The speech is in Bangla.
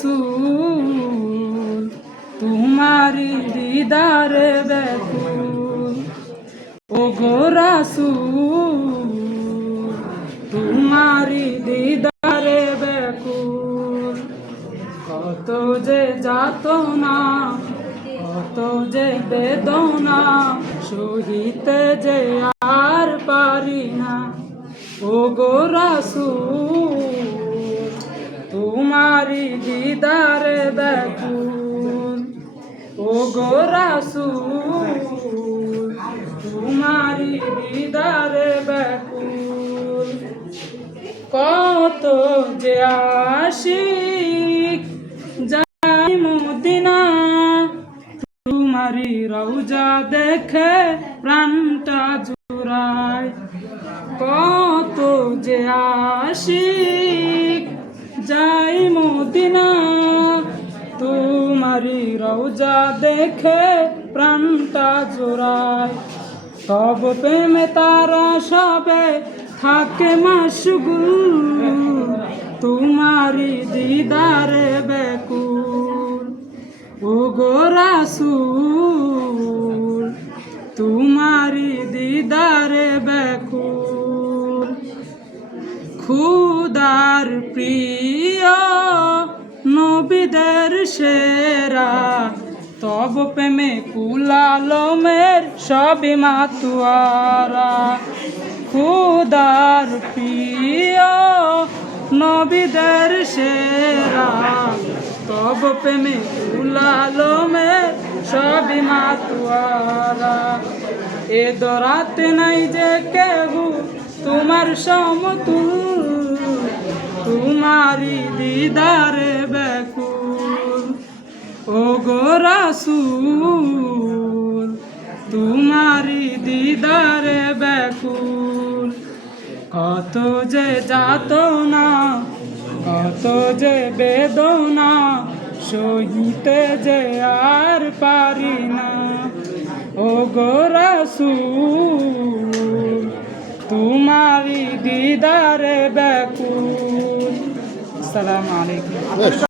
রাসূল তোমারি দিদারে ব্যাকুল ওগো রাসূল তোমারি দিদারে ব্যাকুল কত যে যাতনা কত যে বেদনা সহিতে যে আর পারি না ওগো রাসূল তোমারি দিদারে ব্যাকুল ওগো রাসূল তোমারি দিদারে ব্যাকুল কত যে আশিক যাই মদিনা তোমারি রওজা দেখে প্রাণটা জুড়ায় কত যে আশিক যাই মদিনা তোমারি রওজা দেখে প্রাণটা জোড়ায় তব প্রেমে তারা সবে থাকে মাশগুল তোমারি দিদারে ব্যাকুল ওগো রাসূল তোমারি দিদারে ব্যাকুল খুদার প্রিয় নবীদের সেরা তব প্রেমে কুলালমের সবই মাতুয়ারা খুদার প্রিয় নবীদের সেরা তব প্রেমে কুলালমের সবই মাতুয়ারা এ দরাতে নাই যে কেহ তোমার সমতুল তোমারি দিদারে ব্যাকুল ওগো রাসূল তোমারি দিদারে ব্যাকুল কত যে যাতনা কত যে বেদনা সহিতে যে আর পারি না ওগো রাসূল তোমারি দিদারে ব্যাকুল। আসসালামু আলাইকুম।